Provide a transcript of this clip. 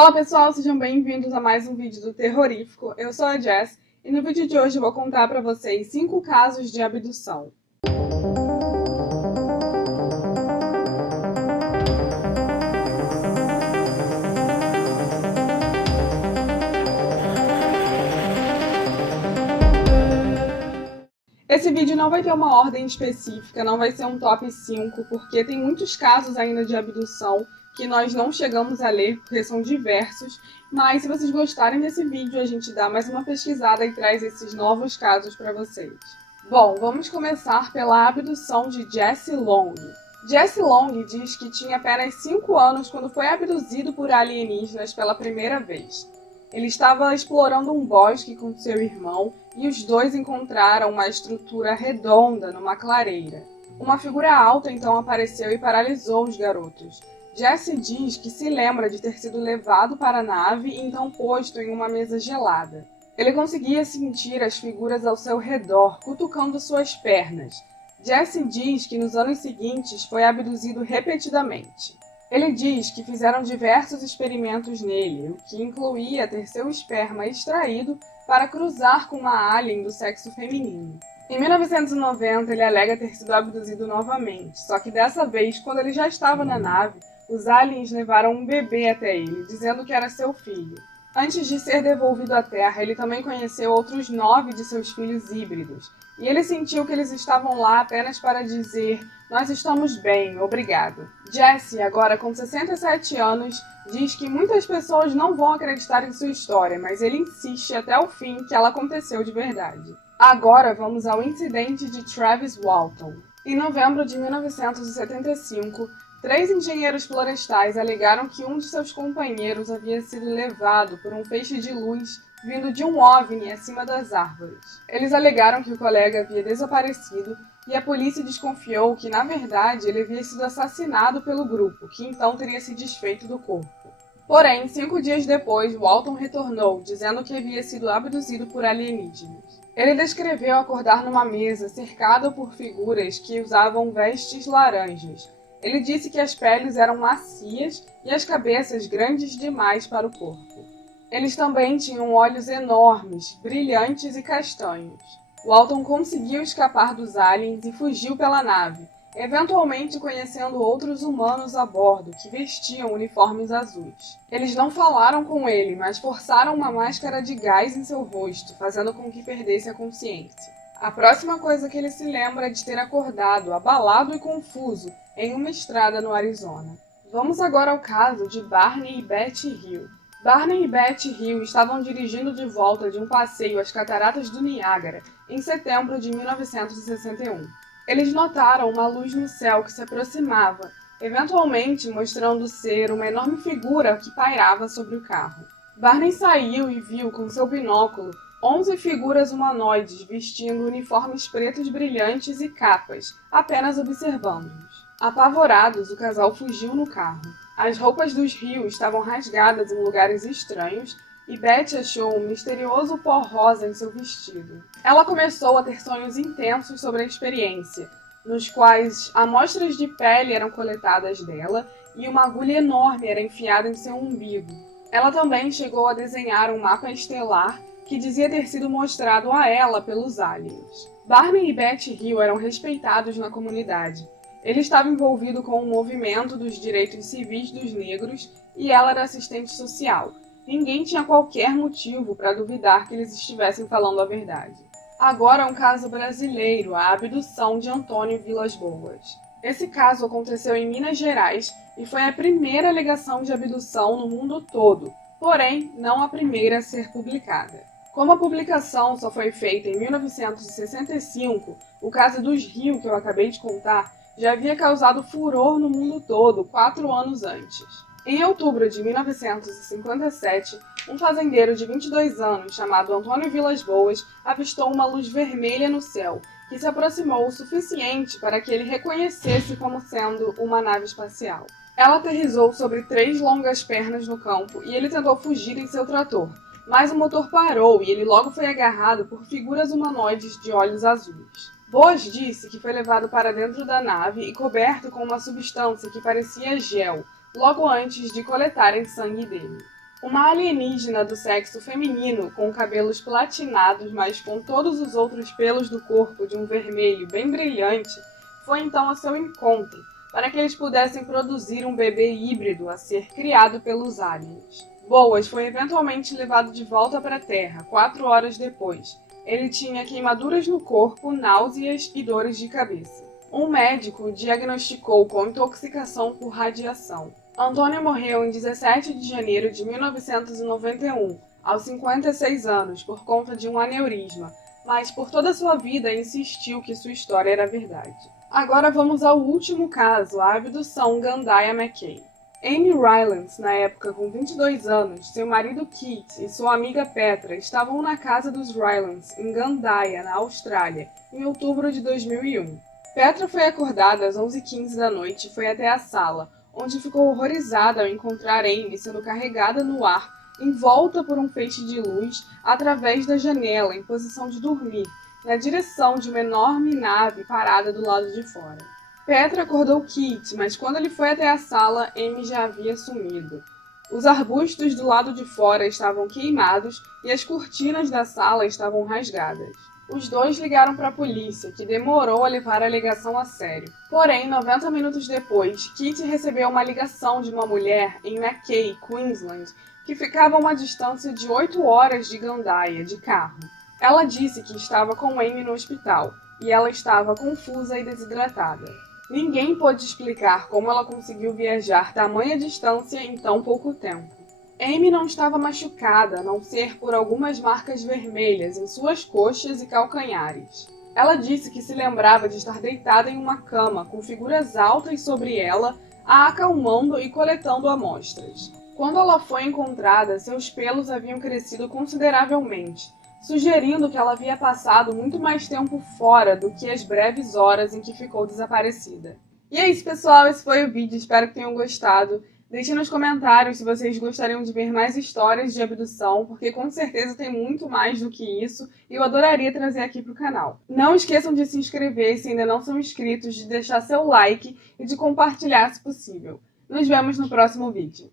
Fala pessoal, sejam bem-vindos a mais um vídeo do Terrorífico. Eu sou a Jess e no vídeo de hoje eu vou contar para vocês 5 casos de abdução. Esse vídeo não vai ter uma ordem específica, não vai ser um top 5, porque tem muitos casos ainda de abdução que nós não chegamos a ler, porque são diversos, mas se vocês gostarem desse vídeo, a gente dá mais uma pesquisada e traz esses novos casos para vocês. Bom, vamos começar pela abdução de Jesse Long. Jesse Long diz que tinha apenas 5 anos quando foi abduzido por alienígenas pela primeira vez. Ele estava explorando um bosque com seu irmão e os dois encontraram uma estrutura redonda numa clareira. Uma figura alta então apareceu e paralisou os garotos. Jesse diz que se lembra de ter sido levado para a nave e então posto em uma mesa gelada. Ele conseguia sentir as figuras ao seu redor, cutucando suas pernas. Jesse diz que nos anos seguintes foi abduzido repetidamente. Ele diz que fizeram diversos experimentos nele, o que incluía ter seu esperma extraído para cruzar com uma alien do sexo feminino. Em 1990, ele alega ter sido abduzido novamente, só que dessa vez, quando ele já estava na nave, os aliens levaram um bebê até ele, dizendo que era seu filho. Antes de ser devolvido à Terra, ele também conheceu outros 9 de seus filhos híbridos, e ele sentiu que eles estavam lá apenas para dizer: "Nós estamos bem, obrigado". Jesse, agora com 67 anos, diz que muitas pessoas não vão acreditar em sua história, mas ele insiste até o fim que ela aconteceu de verdade. Agora vamos ao incidente de Travis Walton. Em novembro de 1975, 3 engenheiros florestais alegaram que um de seus companheiros havia sido levado por um feixe de luz vindo de um OVNI acima das árvores. Eles alegaram que o colega havia desaparecido e a polícia desconfiou que, na verdade, ele havia sido assassinado pelo grupo, que então teria se desfeito do corpo. Porém, 5 dias depois, Walton retornou, dizendo que havia sido abduzido por alienígenas. Ele descreveu acordar numa mesa cercado por figuras que usavam vestes laranjas. Ele disse que as peles eram macias e as cabeças grandes demais para o corpo. Eles também tinham olhos enormes, brilhantes e castanhos. Walton conseguiu escapar dos aliens e fugiu pela nave, eventualmente conhecendo outros humanos a bordo que vestiam uniformes azuis. Eles não falaram com ele, mas forçaram uma máscara de gás em seu rosto, fazendo com que perdesse a consciência. A próxima coisa que ele se lembra é de ter acordado, abalado e confuso, em uma estrada no Arizona. Vamos agora ao caso de Barney e Betty Hill. Barney e Betty Hill estavam dirigindo de volta de um passeio às Cataratas do Niágara, em setembro de 1961. Eles notaram uma luz no céu que se aproximava, eventualmente mostrando ser uma enorme figura que pairava sobre o carro. Barney saiu e viu com seu binóculo 11 figuras humanoides vestindo uniformes pretos brilhantes e capas, apenas observando-os. Apavorados, o casal fugiu no carro. As roupas dos Hill estavam rasgadas em lugares estranhos e Betty achou um misterioso pó rosa em seu vestido. Ela começou a ter sonhos intensos sobre a experiência, nos quais amostras de pele eram coletadas dela e uma agulha enorme era enfiada em seu umbigo. Ela também chegou a desenhar um mapa estelar que dizia ter sido mostrado a ela pelos aliens. Barney e Betty Hill eram respeitados na comunidade. Ele estava envolvido com o movimento dos direitos civis dos negros e ela era assistente social. Ninguém tinha qualquer motivo para duvidar que eles estivessem falando a verdade. Agora um caso brasileiro, a abdução de Antônio Vilas Boas. Esse caso aconteceu em Minas Gerais e foi a primeira alegação de abdução no mundo todo, porém não a primeira a ser publicada. Como a publicação só foi feita em 1965, o caso dos Hill que eu acabei de contar já havia causado furor no mundo todo 4 anos antes. Em outubro de 1957, um fazendeiro de 22 anos chamado Antônio Vilas Boas avistou uma luz vermelha no céu, que se aproximou o suficiente para que ele reconhecesse como sendo uma nave espacial. Ela aterrissou sobre 3 longas pernas no campo e ele tentou fugir em seu trator, mas o motor parou e ele logo foi agarrado por figuras humanoides de olhos azuis. Boas disse que foi levado para dentro da nave e coberto com uma substância que parecia gel, logo antes de coletarem sangue dele. Uma alienígena do sexo feminino, com cabelos platinados, mas com todos os outros pelos do corpo de um vermelho bem brilhante, foi então ao seu encontro, para que eles pudessem produzir um bebê híbrido a ser criado pelos aliens. Boas foi eventualmente levado de volta para a Terra 4 horas depois. Ele tinha queimaduras no corpo, náuseas e dores de cabeça. Um médico o diagnosticou com intoxicação por radiação. Antônio morreu em 17 de janeiro de 1991, aos 56 anos, por conta de um aneurisma, mas por toda a sua vida insistiu que sua história era verdade. Agora vamos ao último caso, a abdução Gandaia McKay. Amy Rylance, na época com 22 anos, seu marido Keith e sua amiga Petra estavam na casa dos Rylance, em Gandaia, na Austrália, em outubro de 2001. Petra foi acordada às 11h15 da noite e foi até a sala, onde ficou horrorizada ao encontrar Amy sendo carregada no ar, envolta por um feixe de luz, através da janela, em posição de dormir, na direção de uma enorme nave parada do lado de fora. Petra acordou Keith, mas quando ele foi até a sala, Amy já havia sumido. Os arbustos do lado de fora estavam queimados e as cortinas da sala estavam rasgadas. Os dois ligaram para a polícia, que demorou a levar a alegação a sério. Porém, 90 minutos depois, Keith recebeu uma ligação de uma mulher em Mackay, Queensland, que ficava a uma distância de 8 horas de Gandaia, de carro. Ela disse que estava com Amy no hospital, e ela estava confusa e desidratada. Ninguém pôde explicar como ela conseguiu viajar tamanha distância em tão pouco tempo. Amy não estava machucada, a não ser por algumas marcas vermelhas em suas coxas e calcanhares. Ela disse que se lembrava de estar deitada em uma cama, com figuras altas sobre ela, a acalmando e coletando amostras. Quando ela foi encontrada, seus pelos haviam crescido consideravelmente, sugerindo que ela havia passado muito mais tempo fora do que as breves horas em que ficou desaparecida. E é isso, pessoal, esse foi o vídeo, espero que tenham gostado. Deixem nos comentários se vocês gostariam de ver mais histórias de abdução, porque com certeza tem muito mais do que isso e eu adoraria trazer aqui para o canal. Não esqueçam de se inscrever se ainda não são inscritos, de deixar seu like e de compartilhar se possível. Nos vemos no próximo vídeo.